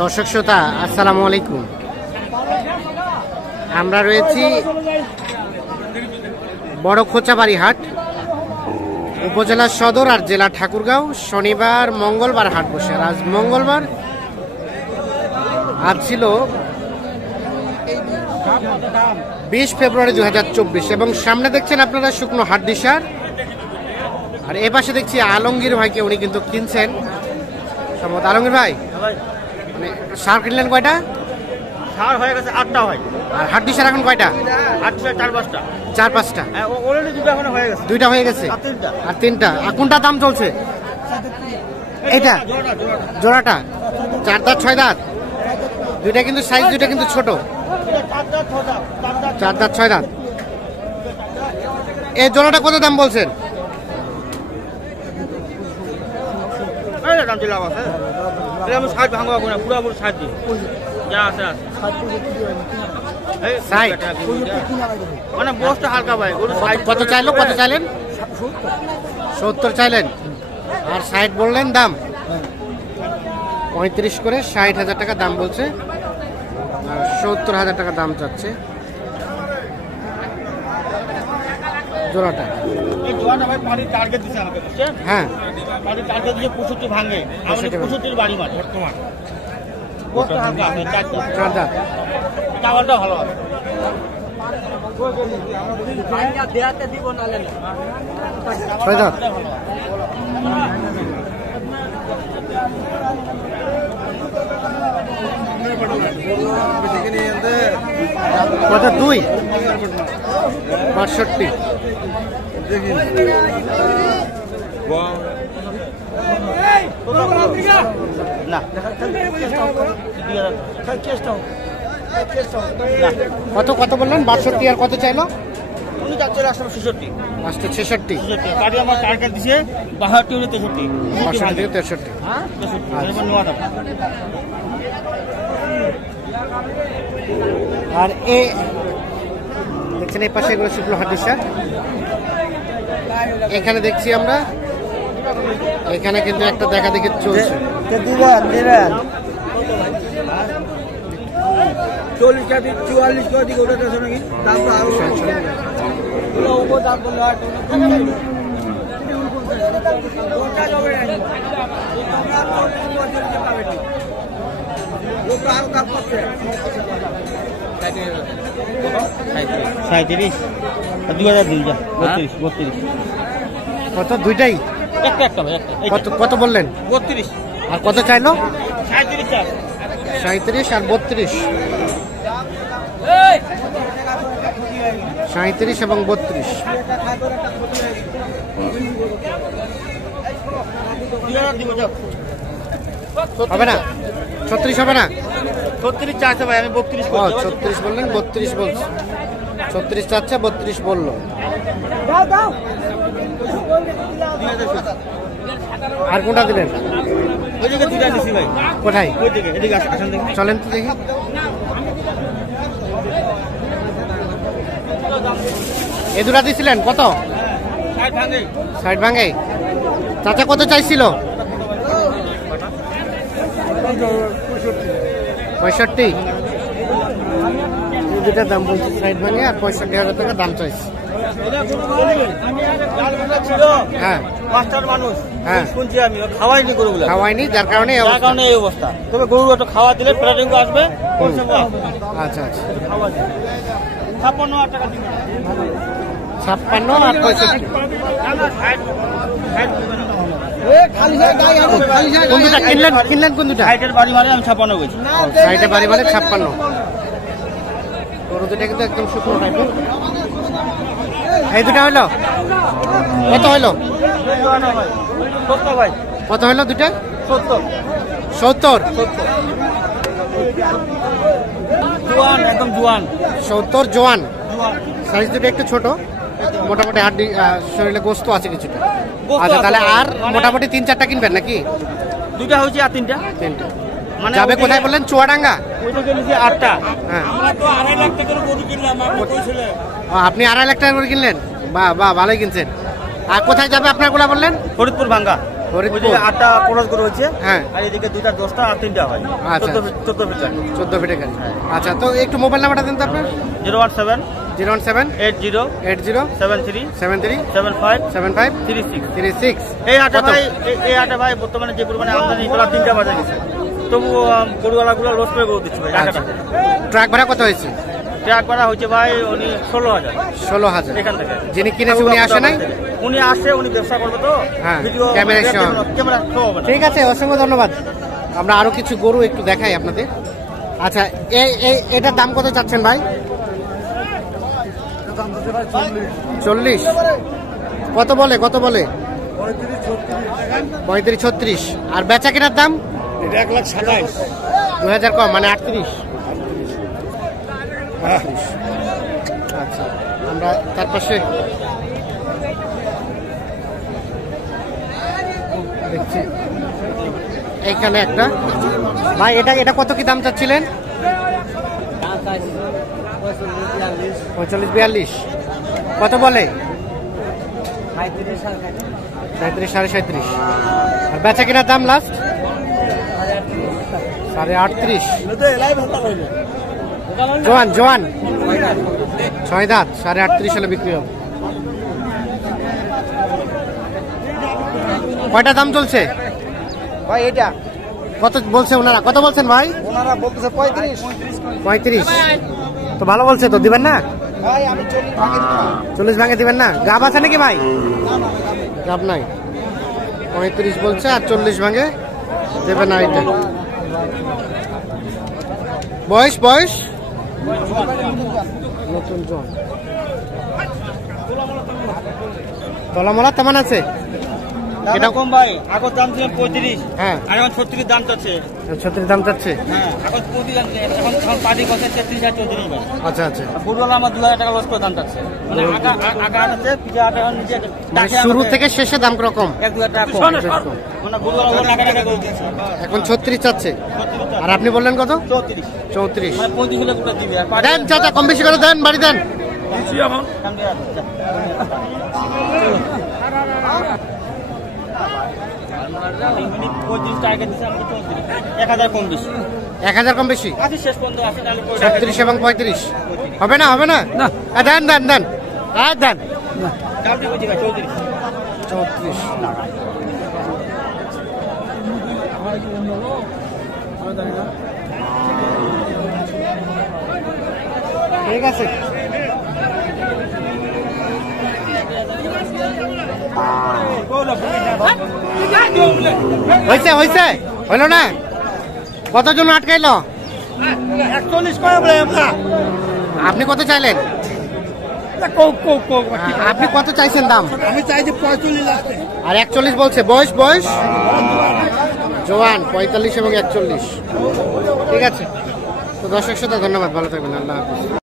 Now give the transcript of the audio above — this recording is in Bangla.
দর্শক শ্রোতা আসসালামু আলাইকুম। আমরা রয়েছি বড় খোঁচাবাড়ি হাট, উপজেলা সদর আর জেলা ঠাকুরগাঁও। শনিবার মঙ্গলবার হাট বসে। আজ মঙ্গলবার, আজ ছিল 20 ফেব্রুয়ারি 2024 এবং সামনে দেখছেন আপনারা শুকনো হাট দিশার। আর এ পাশে দেখছি আলমগীর ভাইকে, উনি কিন্তু কিনছেন সম্ভবত। আলমগীর ভাই, মানে সার কিনলেন কয়টা? সার হয়ে গেছে 8টা ভাই। আর হাট দিশার এখন কয়টা? 4-5টা। 4-5টা। অলরেডি 2টা এখনো হয়ে গেছে। 2টা হয়ে গেছে আর 3টা। আর কোনটা দাম চলছে? এটা জোড়াটা 4 দাঁত 6 দাঁত। দুইটা কিন্তু সাইজ, দুইটা কিন্তু ছোট। 4 দাঁত 6 দাঁত। এই জোড়াটা কত দাম বলছেন? দাম দিলাম আছে। আমি 60 ভাঙবো না, পুরো 60 দিই। যা আছে আছে। মানে বসটা হালকা ভাই। কত চাইলো? কত চাইলেন? 70 চাইলেন। আর 60 বললেন দাম? 35 করে 60,000 টাকা দাম বলছে, আর 70,000 টাকা দাম চাচ্ছে জোড়াটা। এই জোড়াটা ভাই পানির টার্গেট দিছে আমাকে, বুঝছেন? হ্যাঁ, পানির টার্গেট দিয়ে 65 ভাঙে। আমাদের 65 বাড়ি মার বর্তমান। বসটা হালকা আছে, 4 দাঁত। চাওয়াটা ভালো আছে। ছয় দাঁত। কত? 2 62। না কত কত বললেন? 62। আর কত চাইলো? উনি যাচ্ছে লাস্ট 66। লাস্টে 66। গাড়ি আমার টার্গেট দিছে 62 থেকে 63। 62 থেকে 63। হ্যাঁ 63 এরপর নেওয়া দাম। আর এ দেখছেন এই পাশে এগুলো শুকনো হাট দিশা। এখানে দেখছি আমরা, এখানে কিন্তু একটা দেখা দেখি চলছে। 40 করে দিকে ওটা দেছো নাকি? দাম তো আরো ওপর দাম বললো আর কত? দুইটাই কত কত বললেন? 32। আর কত চাইলো? 37। 37 আর 32। 37 এবং 32 হবে না? 36 হবে না? 36 চাইছে ভাই, আমি 32 ও 36 বললেন, 32 বলছে। 36 চাচ্ছে, 32 বললো। আর কোনটা দিলেন? ওইদিকে দুইটা দিছি ভাই। কোথায়? ওইদিকে, এদিকে আসেন দেখি। চলেন তো দেখি। এ দুটা দিছিলেন কত? 60 ভাঙে। 60 ভাঙে। চাচা কত চাইছিল? 65। দুটার দাম বলছে 60 ভাঙে আর 65,000 টাকা দাম চাইছে। হ্যাঁ, মাস্টার মানুষ। হ্যাঁ শুনছি আমি, খাওয়াইনি গরুগুলো। খাওয়াইনি, যার কারণে এই অবস্থা। তবে গরু একটা খাওয়া দিলে ফ্লাটিং আসবে। আচ্ছা আচ্ছা। 56,000 টাকা দিবেন। 56 আর 65। কোন দুটা কিনলেন? কিনলেন কোন দুটা? সাইডের বাড়ি মারে আমি 56 বলছি। সাইডে বাড়ি মানে 56। গরু দুটা কিন্তু একদম শুকনো টাইপের। এই দুটা হইলো কত? হইলো কত? হইলো দুটা 70। জোয়ান, একদম জোয়ান। 70 জোয়ান। সাইজ দুটো একটু ছোট, মোটামুটি হাড্ডি, শরীরে গোস্ত আছে কিছুটা। আচ্ছা, তাহলে আর মোটামুটি 3-4টা কিনবেন নাকি? দুটা হচ্ছে আর 3টা। মানে যাবে কোথায় বললেন? চুয়াডাঙ্গা। ওইটাকে নিচে 8টা। হ্যাঁ, আমরা তো 2.5 লাখ টাকার গরু কিনলাম। আপনি 2.5 লাখ টাকা করে কিনলেন? বাহ বাহ, ভালোই কিনছেন। আর কোথায় যাবে আপনার গুলা বললেন? ফরিদপুর ভাঙ্গা। ফরিদপুর। ওইদিকে 8টা ক্রস গরু হচ্ছে, হ্যাঁ। আর এদিকে 2টা 10টা আর 3টা হয়। আচ্ছা। 14 ফিট গাড়ি। 14 ফিটের গাড়ি। আচ্ছা, তো একটু মোবাইল নাম্বারটা দেন তো আপনার। 017 017 80 80 73 73 75 75 36। 36। এই হাটে ভাই, এই হাটে ভাই বর্তমানে যে পরিমাণে আমদানি, তোলা 3টা বাজে গেছে, তবু গরুওয়ালাগুলো লস করে গরু দিচ্ছে ভাই টাকাটা। ট্রাক ভাড়া কত হয়েছে? ট্রাক ভাড়া হয়েছে ভাই উনি 16,000 16,000। এখান থেকে। যিনি কিনেছে উনি আসে নাই? উনি আসে, উনি ব্যবসা করবে তো, হ্যাঁ, ভিডিও ক্যামেরা সহ। ক্যামেরা শো হবে না। ঠিক আছে, অসংখ্য ধন্যবাদ। আমরা আরো কিছু গরু একটু দেখাই আপনাদের। আচ্ছা, এটার দাম কত চাচ্ছেন ভাই? 40। কত বলে? 35 36। আর বেচা কেনার দাম 1,27,000। 2000 কম, মানে 38। আচ্ছা, আমরা তার পাশে দেখছি এইখানে একটা ভাই, এটা কত কি দাম চাচ্ছিলেন? 45 42। কত বলে? 37 37.5। আর বেচা কেনার দাম লাস্ট 38.5। জোয়ান 6 দাঁত, 38.5 সালে বিক্রি হবে। কয়টা দাম চলছে ভাই এটা কত বলছে ওনারা? কত বলছেন ভাই? ওনারা বলতেছে 35। 35। তো ভালো বলছে, তো দিবেন না? ভাই আমি 40 ভাঙে দিবেন না? গাব আছে নাকি ভাই? গাব নাই। 35 বলছে আর 40 ভাঙে দেবে না। এটা বয়স নতুন জন। তলামলা তেমন আছে? এটা কম ভাই, আগত দাম ছিল 35, হ্যাঁ, আর এখন 36 দাম চাচ্ছে। 36 দাম চাচ্ছে। হ্যাঁ, এখন 35 দাম, এখন পাটি কথা 33 আর 34 ভাই। আচ্ছা আচ্ছা। ফুটবল আমার 2,000 টাকা লস করে দাম চাচ্ছে, মানে আগা আছে পিছে আটা নিচে মানে শুরু থেকে শেষে দাম রকম 1-2 টাকা কম, মানে ফুটবল ওর টাকা করে দিয়েছে। এখন 36 চাচ্ছে। আর আপনি বললেন কত? 34, 34। মানে 35 হলে পুরো দিবে। আর দেন চাচা, কম বেশি করে দেন, বাড়ি দেন। দিচ্ছি এখন। 35 টাকা দিচ্ছে আমাকে 34, 1000 কম বেশি। 1000 কম বেশি? আজকে শেষ পর্যন্ত আছে, তাহলে 36 এবং 35 হবে না? হবে না? দেন দেন দেন, আর দেন। দাম দিয়ে বলছি ভাই 34। 34। ঠিক আছে। হয়েছে হইল না? কতজন আটকাইল? 41 করে বলে আমরা। আপনি কত চাইলেন? আপনি কত চাইছেন দাম? আমি চাই যে 45 লাস্টে। আর 41 বলছে। বয়স জোয়ান 45 এবং 41। ঠিক আছে, তো দর্শক শ্রোতা ধন্যবাদ, ভালো থাকবেন, আল্লাহ হাফেজ।